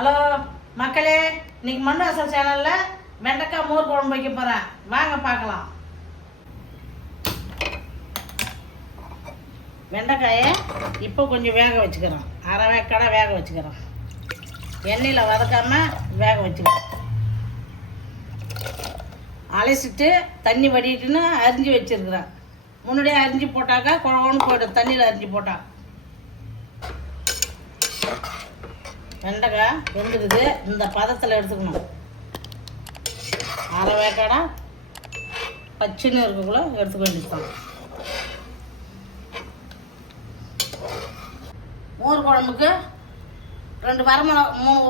Hello மக்களே, இன்னைக்கு மண்ணு வாசல் சேனலில் வெண்டைக்காய் மோர் குழம்பு வைக்க போகிறேன். வாங்க பார்க்கலாம். வெண்டைக்காயை இப்போ கொஞ்சம் வேக வச்சுக்கிறோம். அரை வேக்காடை வேக வச்சுக்கிறோம். எண்ணெயில் வதக்காமல் வேக வச்சுக்கிறோம். அலசிட்டு தண்ணி வடிட்டுன்னு அரிஞ்சு வச்சுருக்குறேன். முன்னாடியே அரிஞ்சு போட்டாக்கா குழம்புன்னு போய்டும். தண்ணியில் அரிஞ்சு போட்டா வெண்டைக்காய் வெந்துடுது. இந்த பதத்தில் எடுத்துக்கணும். அரை வேக்காடா பச்சுன்னு இருக்கக்குள்ள எடுத்துக்க வேண்டியதுதான். மோர் குழம்புக்கு 3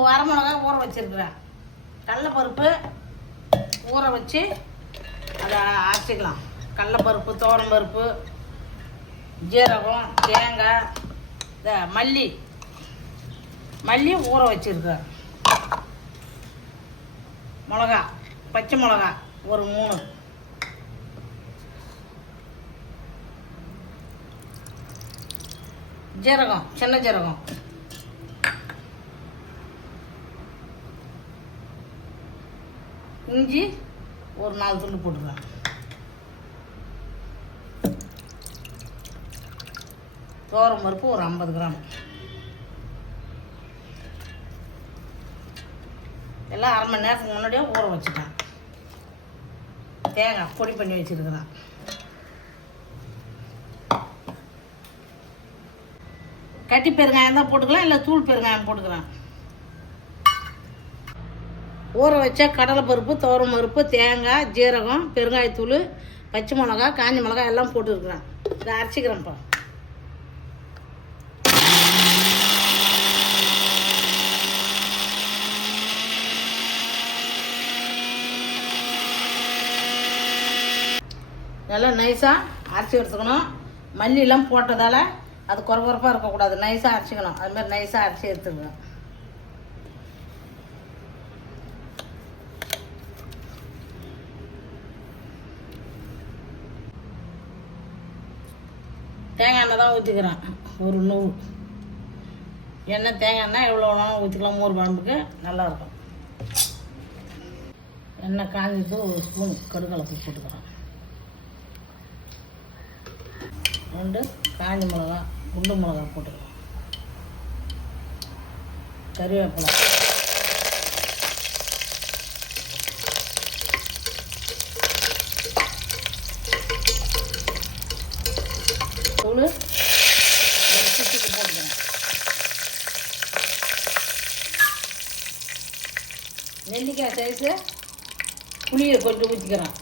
வரமிளகா ஊற வச்சுருக்குறேன். கடலைப்பருப்பு ஊற வச்சு அதை அரைச்சிக்கலாம். கடலைப்பருப்பு, துவரம்பருப்பு, ஜீரகம், தேங்காய், இந்த மல்லி ஊற வச்சுருக்கேன். மிளகா, பச்சை மிளகா ஒரு 3, ஜீரகம், சின்ன ஜீரகம், இஞ்சி ஒரு 4 துண்டு போட்டுருவேன். துவரம் பருப்பு ஒரு 50 கிராம். எல்லாம் அரை மணி நேரத்துக்கு முன்னாடியே ஊற வச்சுட்டேன். தேங்காய் பொடி பண்ணி வச்சுருக்கிறேன். கட்டி பெருங்காயம் தான் போட்டுக்கலாம், இல்லை தூள் பெருங்காயம் போட்டுக்கிறேன். ஊற வச்ச கடலைப்பருப்பு, துவரம் பருப்பு, தேங்காய், ஜீரகம், பெருங்காயத்தூள், பச்சை மிளகா, காஞ்ச மிளகா எல்லாம் போட்டுருக்குறேன். இதை அரைச்சிக்கிறேன்ப்பா. நல்லா நைஸாக அரைச்சி எடுத்துக்கணும். மல்லியெல்லாம் போட்டதால் அது குறப்பாக இருக்கக்கூடாது. நைஸாக அரைச்சிக்கணும். அதுமாதிரி நைஸாக அரைச்சி எடுத்துக்கணும். தேங்காய் எண்ணெய் தான் ஊற்றிக்கிறேன். ஒரு 100 எண்ணெய். தேங்காய் எண்ணெய் எவ்வளோ வேணாலும் ஊற்றிக்கலாம். மோர் குழம்புக்கு நல்லாயிருக்கும். எண்ணெய் காஞ்சிட்டு ஒரு ஸ்பூன் கடுகலப்பு போட்டுக்கிறேன். 2 காஞ்ச மிளகா, குண்டு மிளகா போட்டுக்கலாம். கறிவேப்பிலை, தூள் ஒரு சிட்டிக்கு போட்டுக்கிறேன். நெல்லிக்காய் சைஸு புளியை கொஞ்சம் ஊற்றிக்கிறேன்.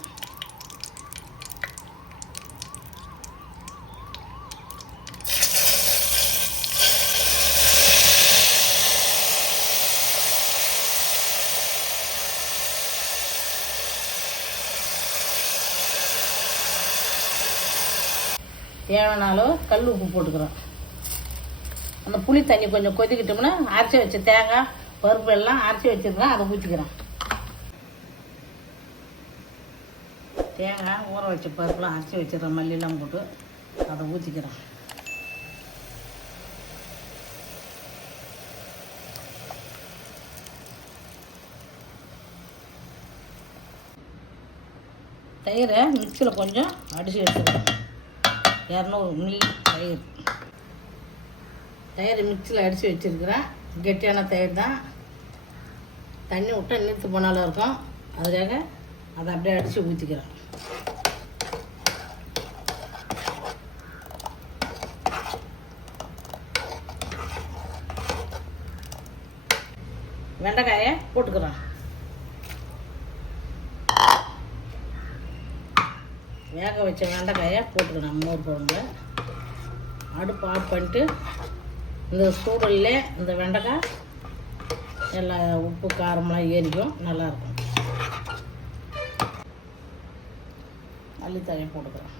தேவையான அளவு கல் உப்பு போட்டுக்கிறோம். அந்த புளி தண்ணி கொஞ்சம் கொதிக்கிட்டோம்னா அரைச்சி வச்ச தேங்காய் பருப்பு எல்லாம் அரைச்சி வச்சுருக்கேன். அதை ஊற்றிக்கிறேன். தேங்காய் ஊற வச்ச பருப்புலாம் அரைச்சி வச்சிடறேன். மல்லியெல்லாம் போட்டு அதை ஊற்றிக்கிறேன். தயிரை மிக்சியில் கொஞ்சம் அடித்து வச்சுக்கிறேன். 200 மில்லி தயிர் மிக்சியில் அடித்து வச்சுருக்கிறேன். கெட்டியான தயிர் தான். தண்ணி விட்டால் நீர்த்து போனாலும் இருக்கும். அதுக்காக அதை அப்படியே அடித்து ஊற்றிக்கிறேன். வெண்டைக்காயை போட்டுக்கிறேன். வேக வச்ச வெண்டைக்காயை போட்டுக்கிறேன். மோர் குழம்புல அடுப்பு ஆஃப் பண்ணிட்டு இந்த சூடல்லே இந்த வெண்டைக்காய் எல்லா உப்பு காரமெலாம் ஏறிக்கும். நல்லாயிருக்கும். மல்லித்தழையை போட்டுக்கிறேன்.